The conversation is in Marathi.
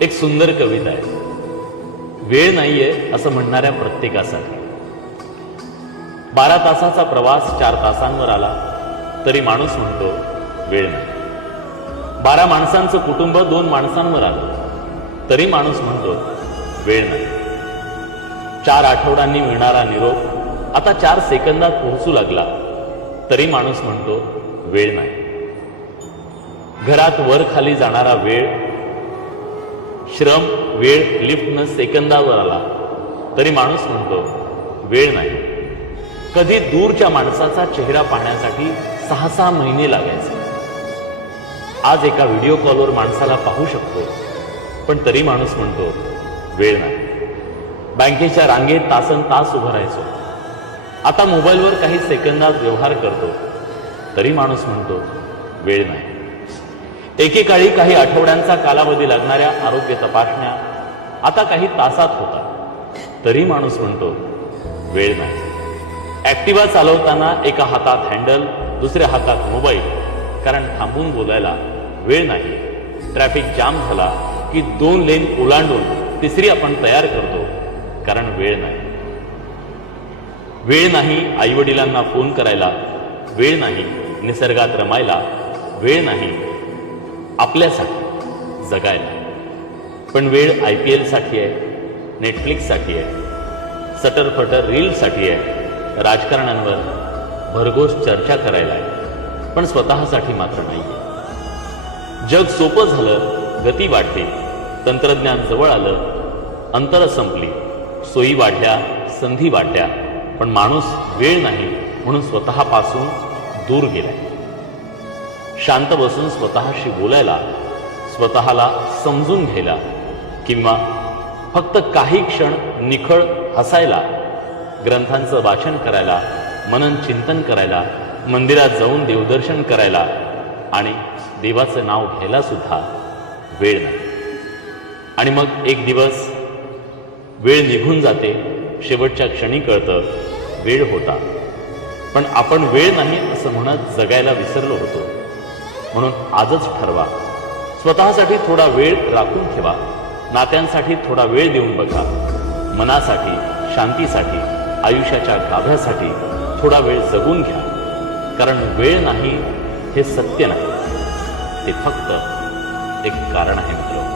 एक सुंदर कविता आहे. वेळ नाहीये असं म्हणणाऱ्या प्रत्येकासाठी. बारा तासाचा प्रवास चार तासांवर आला तरी माणूस म्हणतो वेळ नाही. बारा माणसांचं कुटुंब दोन माणसांवर आलं तरी माणूस म्हणतो वेळ नाही. चार आठवड्यांनी मिळणारा निरोप आता चार सेकंदात पोहोचू लागला तरी माणूस म्हणतो वेळ नाही. घरात वर खाली जाणारा वेळ श्रम वेळ लिफ्टनं सेकंदावर आला. तरी माणूस म्हणतो वेळ नाही. कधी दूरच्या माणसाचा चेहरा पाहण्यासाठी सहा सहा महिने लागायचे. आज एका व्हिडिओ कॉलवर माणसाला पाहू शकतो. पण तरी माणूस म्हणतो वेळ नाही. बँकेच्या रांगेत तासन तास उभं राहायचो. आता मोबाईलवर काही सेकंदात व्यवहार करतो. तरी माणूस म्हणतो वेळ नाही. एकेकाळी काही आठवड्यांचा कालावधी लागणाऱ्या आरोग्य तपासण्या आता काही तासात होतात. तरी माणूस म्हणतो वेळ नाही. ऍक्टिव्हा चालवताना एका हातात हँडल दुसऱ्या हातात मोबाईल कारण थांबून बोलायला वेळ नाही. ट्रॅफिक जाम झाला की दोन लेन ओलांडून तिसरी आपण तयार करतो कारण वेळ नाही. वेळ नाही आईवडिलांना फोन करायला वेळ नाही निसर्गात रमायला वेळ नाही आपल्यासाठी जगायला. पण वेळ आय पी एलसाठी आहे नेटफ्लिक्ससाठी आहे सटरफटर रीलसाठी आहे राजकारण्यांवर भरघोस चर्चा करायला आहे. पण स्वतःसाठी मात्र नाही आहे जग सोपं झालं गती वाढते तंत्रज्ञान जवळ आलं अंतर संपली सोयी वाढल्या संधी वाढल्या पण माणूस वेळ नाही म्हणून स्वतःपासून दूर गेलाय. शांत बसून स्वतःशी बोलायला स्वतःला समजून घ्यायला किंवा फक्त काही क्षण निखळ हसायला ग्रंथांचं वाचन करायला मनन चिंतन करायला मंदिरात जाऊन देवदर्शन करायला आणि देवाचं नाव घ्यायला सुद्धा वेळ नाही. आणि मग एक दिवस वेळ निघून जाते शेवटच्या क्षणी कळतं वेळ होता. पण आपण वेळ नाही असं म्हणत जगायला विसरलो होतो. म्हणून आजच ठरवा. स्वतःसाठी थोडा वेळ राखून ठेवा. नात्यांसाठी थोडा वेळ देऊन बघा. मनासाठी शांतीसाठी आयुष्याच्या गाभ्यासाठी थोडा वेळ जगून घ्या. कारण वेळ नाही हे सत्य नाही. ते फक्त एक कारण आहे मित्र